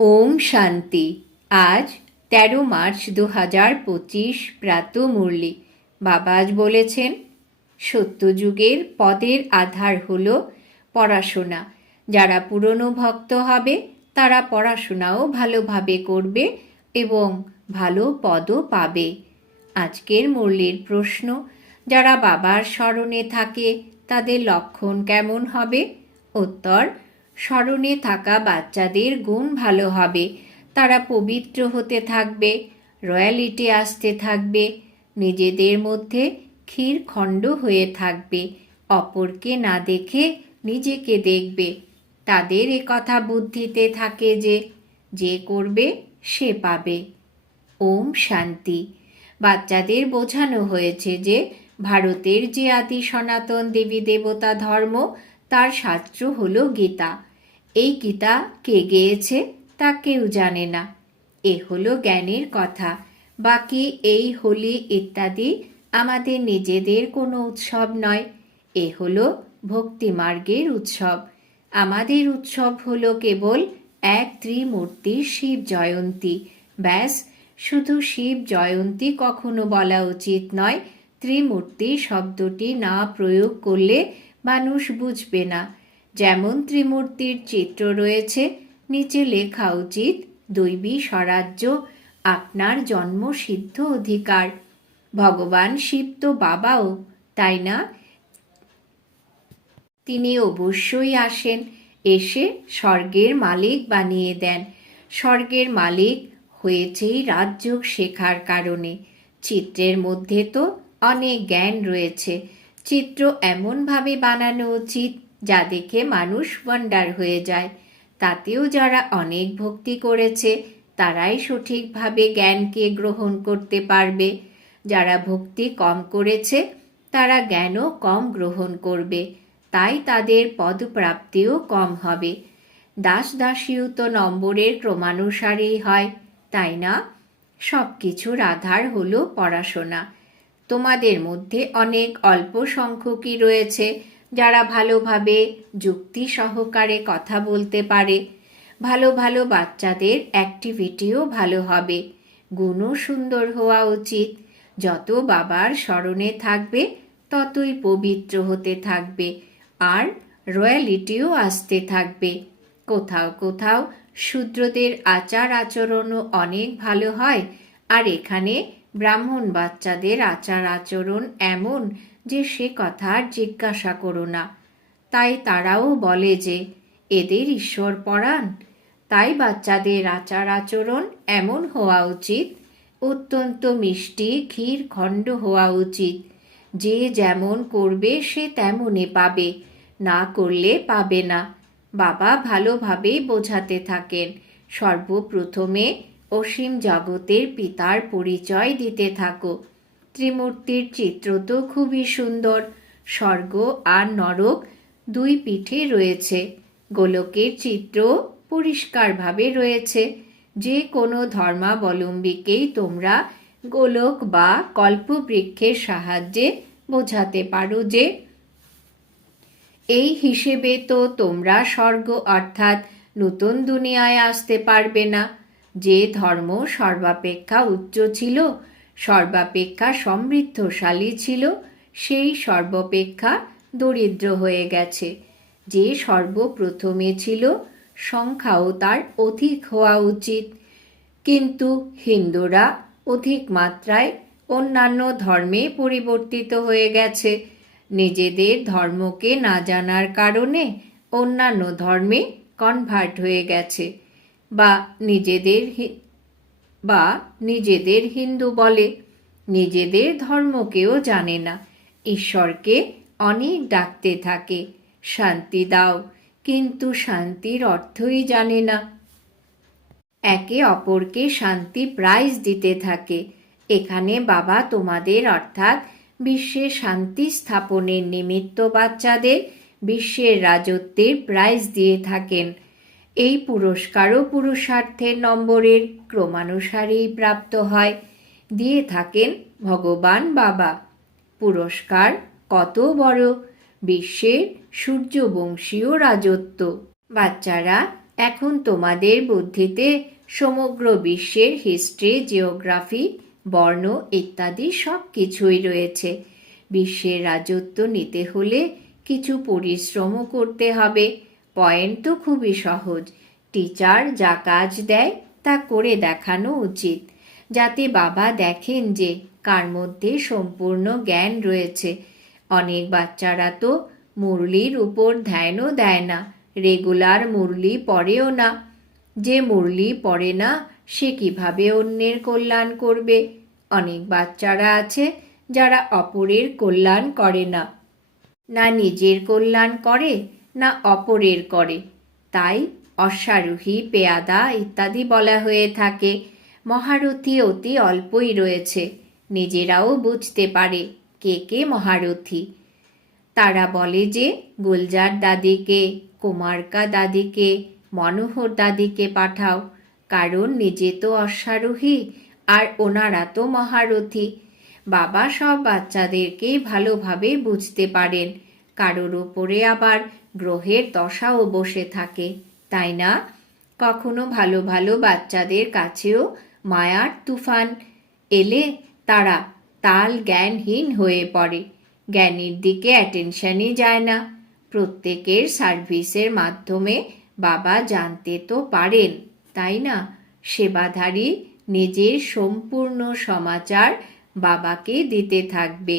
ওম শান্তি। আজ তেরো মার্চ দু হাজার পঁচিশ প্রাত মুরলি। বাবা আজ বলেছেন সত্যযুগের পদের আধার হল পড়াশোনা। যারা পুরনো ভক্ত হবে, তারা পড়াশোনাও ভালোভাবে করবে এবং ভালো পদও পাবে। আজকের মুরলির প্রশ্ন, যারা বাবার স্মরণে থাকে, তাদের লক্ষণ কেমন হবে? উত্তর স্মরণে থাকা বাচ্চাদের গুণ ভালো হবে। তারা পবিত্র হতে থাকবে, রয়্যালিটি আসতে থাকবে, নিজেদের মধ্যে ক্ষীর খণ্ড হয়ে থাকবে, অপরকে না দেখে নিজেকে দেখবে। তাদের কথা বুদ্ধিতে থাকে যে যে করবে সে পাবে। ওম শান্তি। বাচ্চাদের বোঝানো হয়েছে যে, ভারতের যে আদি সনাতন দেবী দেবতা ধর্ম, তার শাস্ত্র হলো গীতা। এই গীতা কে গেয়েছে তা কেউ জানে না। এ হলো জ্ঞানের কথা। বাকি এই হোলি ইত্যাদি আমাদের নিজেদের কোনো উৎসব নয়। এ হলো ভক্তিমার্গের উৎসব। আমাদের উৎসব হলো কেবল এক ত্রিমূর্তি শিব জয়ন্তী। ব্যাস, শুধু শিব জয়ন্তী কখনো বলা উচিত নয়। ত্রিমূর্তি শব্দটি না প্রয়োগ করলে মানুষ বুঝবে না। যেমন ত্রিমূর্তির চিত্র রয়েছে, নিচে লেখা উচিত, দৈবী স্বরাজ্য, আপনার জন্মসিদ্ধ অধিকার। ভগবান শিব তো বাবাও, তাই না? তিনি অবশ্যই আসেন, এসে স্বর্গের মালিক বানিয়ে দেন। স্বর্গের মালিক হয়েছেই রাজযোগ শেখার কারণে। চিত্রের মধ্যে তো অনেক জ্ঞান রয়েছে। চিত্র এমনভাবে বানানো উচিত যা দেখে মানুষ ওয়ান্ডার হয়ে যায়। তাতেও যারা অনেক ভক্তি করেছে, তারাই সঠিকভাবে জ্ঞানকে গ্রহণ করতে পারবে। যারা ভক্তি কম করেছে, তারা জ্ঞানও কম গ্রহণ করবে। তাই তাদের পদপ্রাপ্তিও কম হবে। দাস দাসীও তো নম্বরের ক্রমানুসারেই হয়, তাই না? সব কিছুর আধার হলো পড়াশোনা। তোমাদের মধ্যে অনেক অল্প সংখ্যকই রয়েছে যারা ভালোভাবে যুক্তি সহকারে কথা বলতে পারে। ভালো ভালো বাচ্চাদের অ্যাক্টিভিটিও ভালো হবে। গুণও সুন্দর হওয়া উচিত। যত বাবার স্মরণে থাকবে, ততই পবিত্র হতে থাকবে আর রয়্যালিটিও আসতে থাকবে। কোথাও কোথাও শূদ্রদের আচার আচরণও অনেক ভালো হয়। আর এখানে ব্রাহ্মণ বাচ্চাদের আচার আচরণ এমন যে সে কথা আর জিজ্ঞাসা করো না। তাই তারাও বলে যে, এদের ঈশ্বর পরাণ। তাই বাচ্চাদের আচার আচরণ এমন হওয়া উচিত। অত্যন্ত মিষ্টি ক্ষীর খণ্ড হওয়া উচিত। যে যেমন করবে সে তেমনই পাবে। না করলে পাবে না। বাবা ভালোভাবেই বোঝাতে থাকেন। সর্বপ্রথমে অসীম জগতের পিতার পরিচয় দিতে থাকো। ত্রিমূর্তির চিত্র তো খুবই সুন্দর। স্বর্গ আর নরক দুই পিঠে রয়েছে। গোলকের চিত্র পরিষ্কারভাবে রয়েছে। যে কোনো ধর্মাবলম্বীকেই তোমরা গোলক বা কল্পবৃক্ষের সাহায্যে বোঝাতে পারো যে এই হিসেবে তো তোমরা স্বর্গ অর্থাৎ নতুন দুনিয়ায় আসতে পারবে না। যে ধর্ম সর্বাপেক্ষা উচ্চ ছিল সর্বাপেক্ষা সমৃদ্ধশালী ছিল, সেই সর্বাপেক্ষা দরিদ্র হয়ে গেছে। যে সর্বপ্রথমে ছিল, সংখ্যাও তার অধিক হওয়া উচিত। কিন্তু হিন্দুরা অধিক মাত্রায় অন্যান্য ধর্মে পরিবর্তিত হয়ে গেছে। নিজেদের ধর্মকে না জানার কারণে অন্যান্য ধর্মে কনভার্ট হয়ে গেছে বা নিজেদের বা নিজেদের হিন্দু বলে। নিজেদের ধর্মকেও জানে না। ঈশ্বরকে অনেক ডাকতে থাকে। শান্তি দাও, কিন্তু শান্তির অর্থই জানে না। একে অপরকে শান্তি প্রাইজ দিতে থাকে। এখানে বাবা তোমাদের অর্থাৎ বিশ্বে শান্তি স্থাপনের নিমিত্ত বাচ্চাদের বিশ্বের রাজত্বের প্রাইজ দিয়ে থাকেন। এই পুরস্কারও পুরুষার্থের নম্বরের ক্রমানুসারেই প্রাপ্ত হয়। দিয়ে থাকেন ভগবান বাবা। পুরস্কার কত বড়? বিশ্বের সূর্যবংশীয় রাজত্ব। বাচ্চারা, এখন তোমাদের বুদ্ধিতে সমগ্র বিশ্বের হিস্ট্রি, জিওগ্রাফি, বর্ণ ইত্যাদি সব কিছুই রয়েছে। বিশ্বের রাজত্ব নিতে হলে কিছু পরিশ্রমও করতে হবে। পয়েন্ট তো খুবই সহজ। টিচার যা কাজ দেয় তা করে দেখানো উচিত। যাতে বাবা দেখেন যে কার মধ্যে সম্পূর্ণ জ্ঞান রয়েছে। অনেক বাচ্চারা তো মুরলির উপর ধ্যানও দেয় না, রেগুলার মুরলি পড়েও না। যে মুরলি পড়ে না, সে কীভাবে অন্যের কল্যাণ করবে? অনেক বাচ্চারা আছে যারা অপরের কল্যাণ করে না। না নিজের কল্যাণ করে না অপরের করে। তাই অশ্বারোহী, পেয়াদা ইত্যাদি বলা হয়ে থাকে। মহারথী অতি অল্পই রয়েছে। নিজেরাও বুঝতে পারে কে কে মহারথী। তারা বলে যে, গুলজার দাদিকে, কুমারকা দাদিকে, মনোহর দাদিকে পাঠাও। কারণ নিজে তো অশ্বারোহী, আর ওনারা তো মহারথী। বাবা সব বাচ্চাদেরকেই ভালোভাবে বুঝতে পারেন। কারোর ওপরে আবার গ্রহের দশাও বসে থাকে, তাই না? কখনো ভালো ভালো বাচ্চাদের কাছেও মায়ার তুফান এলে তারা তাল জ্ঞানহীন হয়ে পড়ে। জ্ঞানীর দিকে অ্যাটেনশনই যায় না। প্রত্যেকের সার্ভিসের মাধ্যমে বাবা জানতে তো পারেন, তাই না? সেবাধারী নিজের সম্পূর্ণ সমাচার বাবাকে দিতে থাকবে।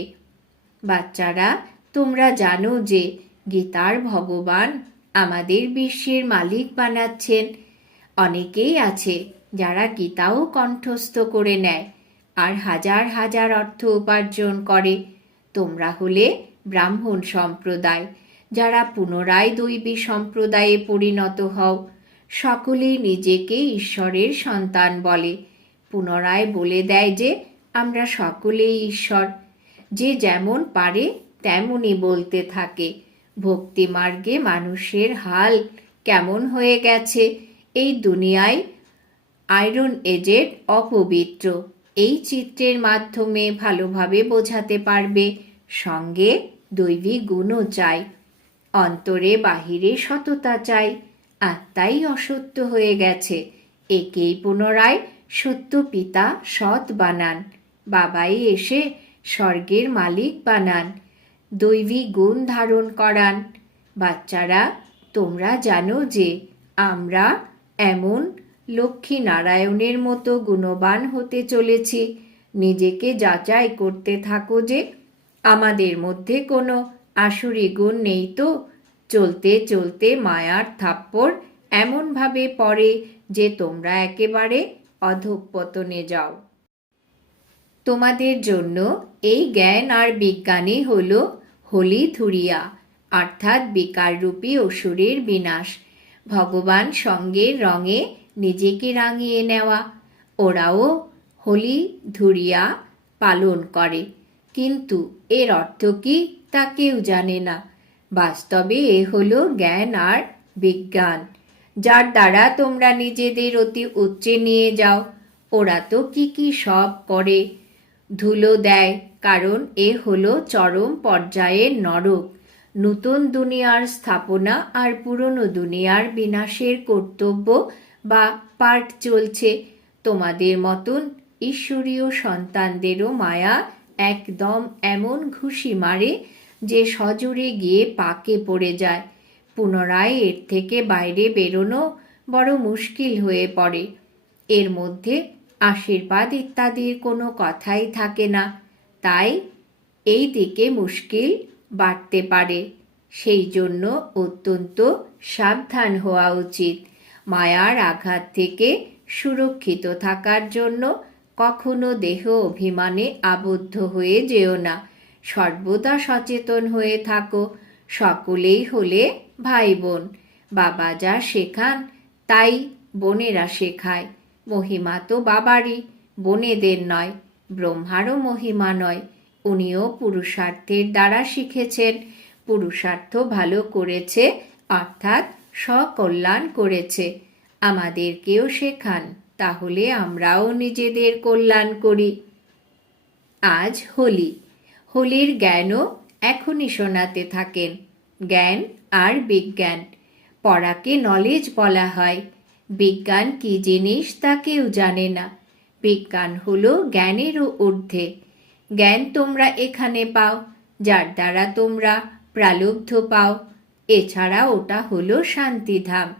বাচ্চারা, তোমরা জানো যে গীতার ভগবান আমাদের বিশ্বের মালিক বানাচ্ছেন। অনেকেই আছে যারা গীতাও কণ্ঠস্থ করে নেয় আর হাজার হাজার অর্থ উপার্জন করে। তোমরা হলে ব্রাহ্মণ সম্প্রদায়, যারা পুনরায় দৈবী সম্প্রদায়ে পরিণত হও। সকলেই নিজেকে ঈশ্বরের সন্তান বলে। পুনরায় বলে দেয় যে, আমরা সকলেই ঈশ্বর। যে যেমন পারে, তেমনই বলতে থাকে। ভক্তি মার্গে মানুষের হাল কেমন হয়ে গেছে? এই দুনিয়ায় আয়রন এজেড অপবিত্র। এই চিত্রের মাধ্যমে ভালোভাবে বোঝাতে পারবে, সঙ্গে দৈবী গুণও চাই। অন্তরে বাহিরে সততা চাই। আত্মাই অসত্য হয়ে গেছে। একেই পুনরায় সত্য পিতা সৎ বানান। বাবাই এসে স্বর্গের মালিক বানান। দৈবী গুণ ধারণ করান। বাচ্চারা, তোমরা জানো যে আমরা এমন লক্ষ্মী নারায়ণের মতো গুণবান হতে চলেছি। নিজেকে যাচাই করতে থাকো যে আমাদের মধ্যে কোনো আসুরি গুণ নেই তো। চলতে চলতে মায়ার থাপ্পড় এমনভাবে পড়ে যে তোমরা একেবারে অধঃপতনে যাও। তোমাদের জন্য এই জ্ঞান আর বিজ্ঞানই হল হোলি থুরিয়া, অর্থাৎ বিকাররূপী অসুরের বিনাশ। ভগবান সঙ্গের রঙে নিজেকে রাঙিয়ে নেওয়া। ওরাও হোলি ধুরিয়া পালন করে। কিন্তু এর অর্থ কি তা কেউ জানে না। বাস্তবে এ হলো জ্ঞান আর বিজ্ঞান। যার দ্বারা তোমরা নিজেদের অতি উচ্চে নিয়ে যাও। ওরা তো কি কি সব করে। ধুলো দেয়, কারণ এ হলো চরম পর্যায়ের নরক। নতুন দুনিয়ার স্থাপনা আর পুরনো দুনিয়ার বিনাশের কর্তব্য বা পার্ট চলছে। তোমাদের মতন ঈশ্বরীয় সন্তানদেরও মায়া একদম এমন ঘুষি মারে যে সজোরে গিয়ে পাকে পড়ে যায়। পুনরায় এর থেকে বাইরে বেরোনো বড় মুশকিল হয়ে পড়ে। এর মধ্যে আশীর্বাদ ইত্যাদির কোনো কথাই থাকে না। তাই এই দিকে মুশকিল বাড়তে পারে। সেই জন্য অত্যন্ত সাবধান হওয়া উচিত। মায়ার আঘাত থেকে সুরক্ষিত থাকার জন্য কখনো দেহ অভিমানে আবদ্ধ হয়ে যেও না। সর্বদা সচেতন হয়ে থাকো। সকলেই হলে ভাই বোন বাবা যা শেখান, তাই বোনেরা শেখায়। মহিমা তো বাবারই, বোনেদের নয়, ব্রহ্মারও মহিমা নয়, উনিও পুরুষার্থের দ্বারা শিখেছেন, পুরুষার্থ ভালো করেছে, অর্থাৎ সকল্যাণ করেছে আমাদেরকেও শেখান, তাহলে আমরাও নিজেদের কল্যাণ করি। আজ হোলি, হোলির জ্ঞানও এখনই শোনাতে থাকেন, জ্ঞান আর বিজ্ঞান, পড়াকে নলেজ বলা হয়। বিজ্ঞান কি জিনিস তা কেউ জানে না। বিজ্ঞান হলো জ্ঞানেরও ঊর্ধ্বে। জ্ঞান তোমরা এখানে পাও, যার দ্বারা তোমরা প্রালব্ধ পাও। এছাড়া ওটা হলো শান্তিধাম।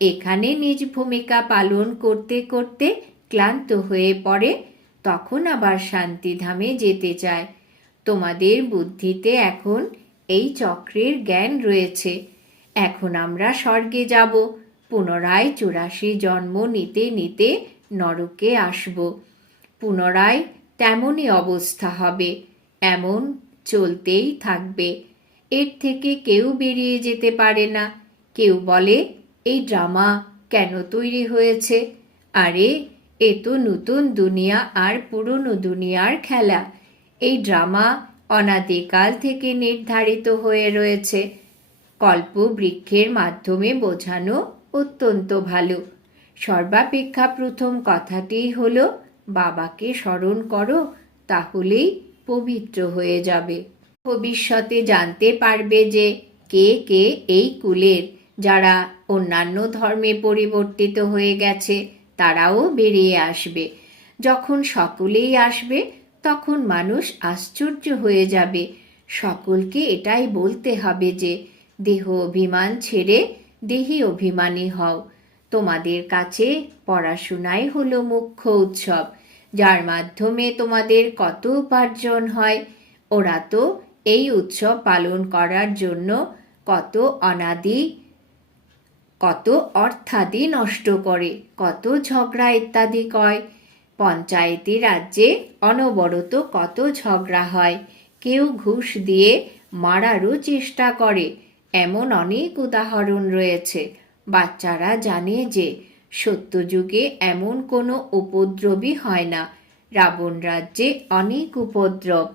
এখানে নিজ ভূমিকা পালন করতে করতে ক্লান্ত হয়ে পড়ে, তখন আবার শান্তিধামে যেতে চায়। তোমাদের বুদ্ধিতে এখন এই চক্রের জ্ঞান রয়েছে। এখন আমরা স্বর্গে যাব। পুনরায় চুরাশি জন্ম নিতে নিতে নরকে আসব। পুনরায় তেমনই অবস্থা হবে, এমন চলতেই থাকবে। এর থেকে কেউ বেরিয়ে যেতে পারে না। কেউ বলে, এই ড্রামা কেন তৈরি হয়েছে? আরে, এ তো নতুন দুনিয়া আর পুরনো দুনিয়ার খেলা। এই ড্রামা অনাদিকাল থেকে নির্ধারিত হয়ে রয়েছে। কল্প বৃক্ষের মাধ্যমে বোঝানো অত্যন্ত ভালো। সর্বাপেক্ষা প্রথম কথাটি হলো, বাবাকে স্মরণ করো, তাহলেই পবিত্র হয়ে যাবে। ভবিষ্যতে জানতে পারবে যে কে কে এই কুলের, যারা অন্যান্য ধর্মে পরিবর্তিত হয়ে গেছে, তারাও বেরিয়ে আসবে। যখন সকলেই আসবে, তখন মানুষ আশ্চর্য হয়ে যাবে। সকলকে এটাই বলতে হবে যে, দেহ অভিমান ছেড়ে দেহি অভিমানী হও। তোমাদের কাছে পড়াশোনাই হলো মুখ্য উৎসব, যার মাধ্যমে তোমাদের কত উপার্জন হয়। ওরা তো এই উৎসব পালন করার জন্য কত অনাদি, কত অর্থাদি নষ্ট করে, কত ঝগড়া ইত্যাদি কয়। পঞ্চায়েতি রাজ্যে অনবরত কত ঝগড়া হয়। কেউ ঘুষ দিয়ে মারারও চেষ্টা করে এমন অনেক উদাহরণ রয়েছে। বাচ্চারা জানে যে সত্যযুগে এমন কোনো উপদ্রবই হয় না। রাবণ রাজ্যে অনেক উপদ্রব।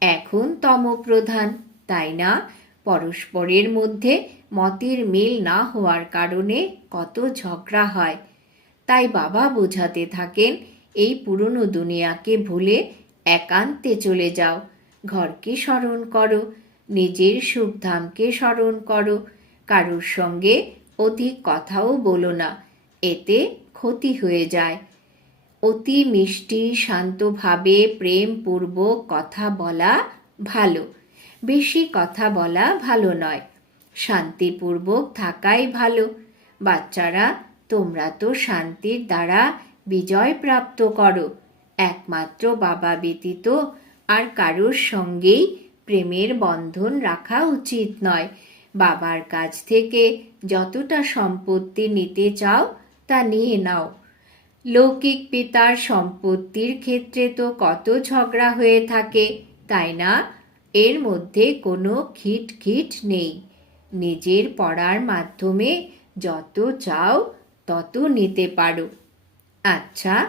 এখন তমপ্রধান, তাই না? পরস্পরের মধ্যে মতের মিল না হওয়ার কারণে কত ঝগড়া হয়। তাই বাবা বোঝাতে থাকেন, এই পুরনো দুনিয়াকে ভুলে একান্তে চলে যাও। ঘরকে স্মরণ করো। নিজের সুখধামকে স্মরণ করো। কারোর সঙ্গে অধিক কথাও বলো না, এতে ক্ষতি হয়ে যায়। অতি মিষ্টি, শান্তভাবে, প্রেমপূর্বক কথা বলা ভালো। বেশি কথা বলা ভালো নয়, শান্তিপূর্বক থাকাই ভালো। বাচ্চারা, তোমরা তো শান্তির দ্বারা বিজয় প্রাপ্ত করো। একমাত্র বাবা ব্যতীত আর কারোর সঙ্গেই প্রেমের বন্ধন রাখা উচিত নয়। বাবার কাছ থেকে যতটা সম্পত্তি নিতে চাও, তা নিয়ে নাও। লৌকিক পিতার সম্পত্তির ক্ষেত্রে তো কত ঝগড়া হয়ে থাকে, তাই না? এর মধ্যে কোনো খিটখিট নেই। নিজের পড়ার মাধ্যমে যত চাও, তত নিতে পারো। আচ্ছা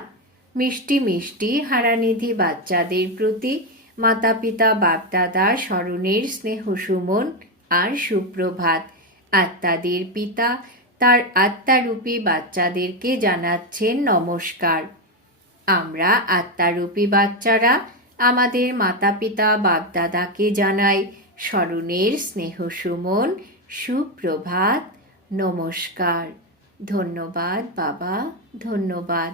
মিষ্টি মিষ্টি হারানিধি বাচ্চাদের প্রতি মাতা পিতা বাপদাদা, স্মরণের স্নেহ সুমন আর সুপ্রভাত। আত্মাদের পিতা, তার আত্মারূপী বাচ্চাদেরকে জানাচ্ছেন নমস্কার। আমরা আত্মারূপী বাচ্চারা আমাদের মাতা পিতা বাপদাদাকে জানাই স্মরণের স্নেহ সুমন, সুপ্রভাত, নমস্কার। ধন্যবাদ বাবা, ধন্যবাদ।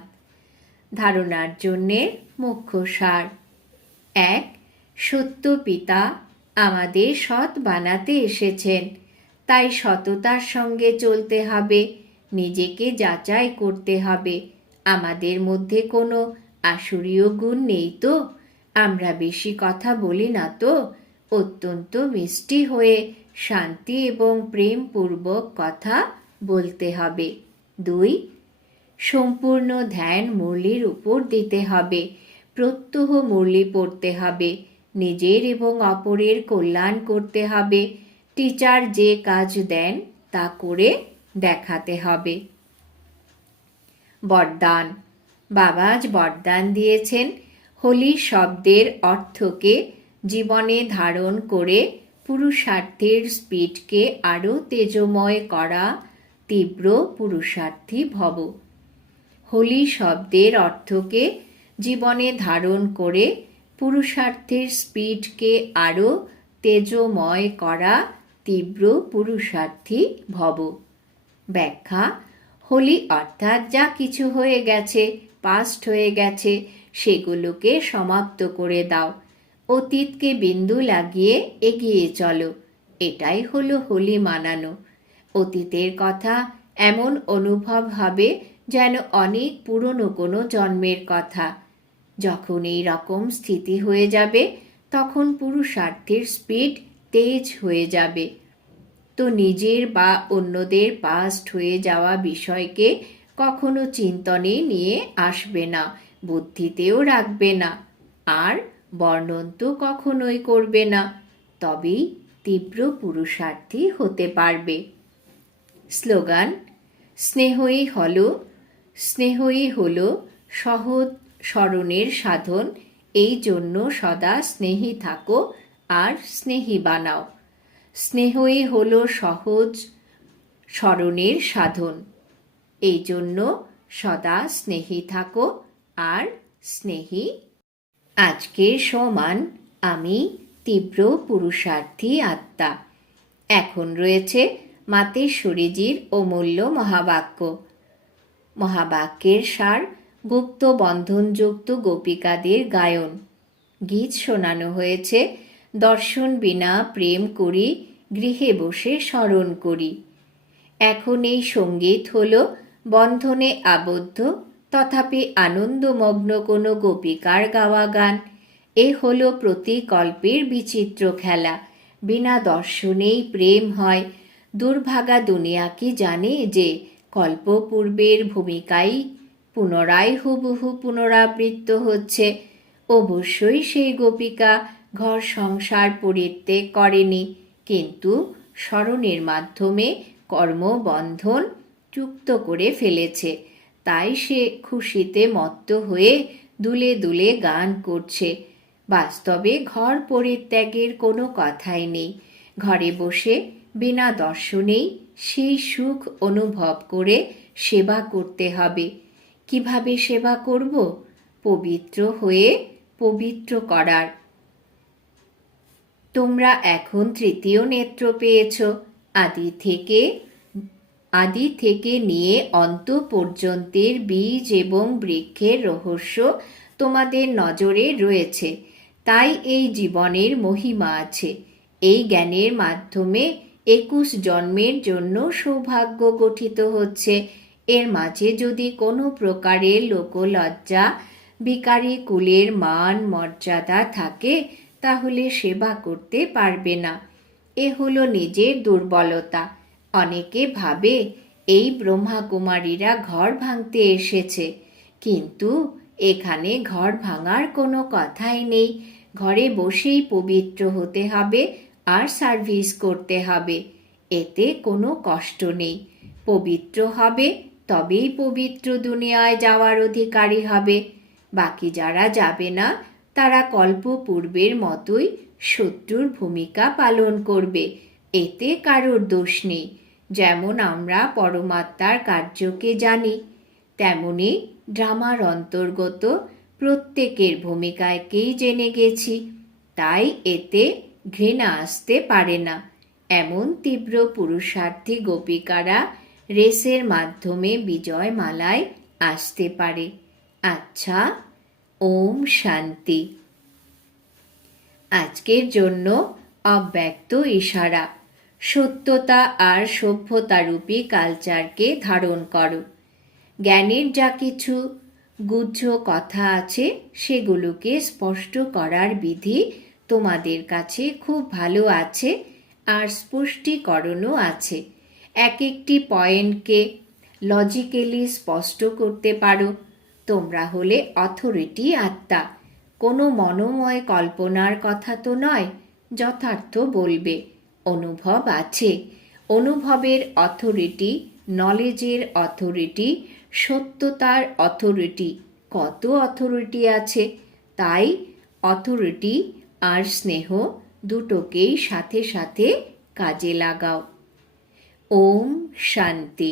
ধারণার জন্যে মুখ্য সার। এক, সত্য পিতা আমাদের সৎ বানাতে এসেছেন। তাই সততার সঙ্গে চলতে হবে, নিজেকে যাচাই করতে হবে। আমাদের মধ্যে কোনো আসুরীয় গুণ নেই তো? আমরা বেশি কথা বলি না তো? অত্যন্ত মিষ্টি হয়ে শান্তি এবং প্রেমপূর্বক কথা বলতে হবে। দুই, সম্পূর্ণ ধ্যান মুরলির উপর দিতে হবে। প্রত্যহ মুরলি পড়তে হবে, নিজের এবং অপরের কল্যাণ করতে হবে। টিচার যে কাজ দেন, তা করে দেখাতে হবে। বরদান। বাবা আজ বরদান দিয়েছেন। হোলি শব্দের অর্থকে জীবনে ধারণ করে পুরুষার্থের স্পিডকে আরও তেজময় করা তীব্র পুরুষার্থী ভব। হোলি শব্দের অর্থকে জীবনে ধারণ করে পুরুষার্থের স্পিডকে আরও তেজময় করা তীব্র পুরুষার্থী ভব। ব্যাখ্যা, হোলি অর্থাৎ যা কিছু হয়ে গেছে পাস্ট হয়ে গেছে, সেগুলোকে সমাপ্ত করে দাও। অতীতকে বিন্দু লাগিয়ে এগিয়ে চলো। এটাই হলো হোলি মানানো। অতীতের কথা এমন অনুভব হবে যেন অনেক পুরনো কোনো জন্মের কথা। যখন এই রকম স্থিতি হয়ে যাবে, তখন পুরুষার্থের স্পিড তেজ হয়ে যাবে। তো নিজের বা অন্যদের পাস্ট হয়ে যাওয়া বিষয়কে কখনো চিন্তনে নিয়ে আসবে না, বুদ্ধিতেও রাখবে না, আর বর্ণন তো কখনোই করবে না, তবেই তীব্র পুরুষার্থী হতে পারবে। স্লোগান, স্নেহই হলো স্নেহই হলো সহজ স্মরণের সাধন, এই জন্য সদা স্নেহী থাকো আর স্নেহী বানাও। স্নেহই হলো সহজ স্মরণের সাধন। এই জন্য সদা স্নেহী থাকো আর স্নেহী। আজকের সমান আমি তীব্র পুরুষার্থী আত্মা। এখন রয়েছে মাতেশ্বরীজির অমূল্য মহাবাক্য। মহাবাক্যের সার গুপ্ত বন্ধনযুক্ত গোপিকাদের গায়ন। গীত শোনানো হয়েছে, দর্শন বিনা প্রেম করি, গৃহে বসে স্মরণ করি। এখন এই সংগীত হল বন্ধনে আবদ্ধ, তথাপি আনন্দমগ্ন কোনো গোপিকার গাওয়া গান। এ হল প্রতিকল্পের বিচিত্র খেলা। বিনা দর্শনেই প্রেম হয়। দুর্ভাগা দুনিয়া কি জানে যে, কল্পপূর্বের ভূমিকাই পুনরায় হুবহু পুনরাবৃত্ত হচ্ছে। অবশ্যই সেই গোপিকা ঘর সংসার পরিত্যাগ করেনি। কিন্তু স্মরণের মাধ্যমে কর্মবন্ধন যুক্ত করে ফেলেছে। তাই সে খুশিতে মত্ত হয়ে দুলে দুলে গান করছে। বাস্তবে ঘর পরিত্যাগের কোনো কথাই নেই। ঘরে বসে বিনা দর্শনেই সেই সুখ অনুভব করে সেবা করতে হবে। কীভাবে সেবা করব? পবিত্র হয়ে পবিত্র করার। তোমরা এখন তৃতীয় নেত্র পেয়েছ। আদি থেকে আদি থেকে নিয়ে অন্ত পর্যন্তের বীজ এবং বৃক্ষের রহস্য তোমাদের নজরে রয়েছে। তাই এই জীবনের মহিমা আছে। এই জ্ঞানের মাধ্যমে একুশ জন্মের জন্য সৌভাগ্য গঠিত হচ্ছে। এর মাঝে যদি কোনো প্রকারের লোকলজ্জা বিকারী কুলের মান, মর্যাদা থাকে, তাহলে সেবা করতে পারবে না। এ হলো নিজের দুর্বলতা। অনেকে ভাবে, এই ব্রহ্মাকুমারীরা ঘর ভাঙতে এসেছে। কিন্তু এখানে ঘর ভাঙার কোনো কথাই নেই। ঘরে বসেই পবিত্র হতে হবে আর সার্ভিস করতে হবে। এতে কোনো কষ্ট নেই। পবিত্র হবে তবেই পবিত্র দুনিয়ায় যাওয়ার অধিকারী হবে। বাকি যারা যাবে না, তারা কল্প পূর্বের মতোই শত্রুর ভূমিকা পালন করবে। এতে কারোর দোষ নেই। যেমন আমরা পরমাত্মার কার্যকে জানি, তেমনি ড্রামার অন্তর্গত প্রত্যেকের ভূমিকাকেই জেনে গেছি। তাই এতে ঘৃণা আসতে পারে না। এমন তীব্র পুরুষার্থী গোপিকারা রেসের মাধ্যমে বিজয় মালায় আসতে পারে। আচ্ছা ওম শান্তি। আজকের জন্য অব্যক্ত ইশারা। সত্যতা আর সভ্যতারূপী কালচারকে ধারণ করো। জ্ঞানের যা কিছু গুহ্য কথা আছে, সেগুলোকে স্পষ্ট করার বিধি তোমাদের কাছে খুব ভালো আছে আর স্পষ্টীকরণও আছে। এক একটি পয়েন্টকে লজিক্যালি স্পষ্ট করতে পারো। তোমরা হলে অথরিটি আত্মা। কোনো মনোময় কল্পনার কথা তো নয়, যথার্থ বলবে। অনুভব আছে। অনুভবের অথরিটি নলেজের অথরিটি সত্যতার অথরিটি কত অথরিটি আছে? তাই অথরিটি আর স্নেহ দুটোকেই সাথে সাথে কাজে লাগাও। ওম শান্তি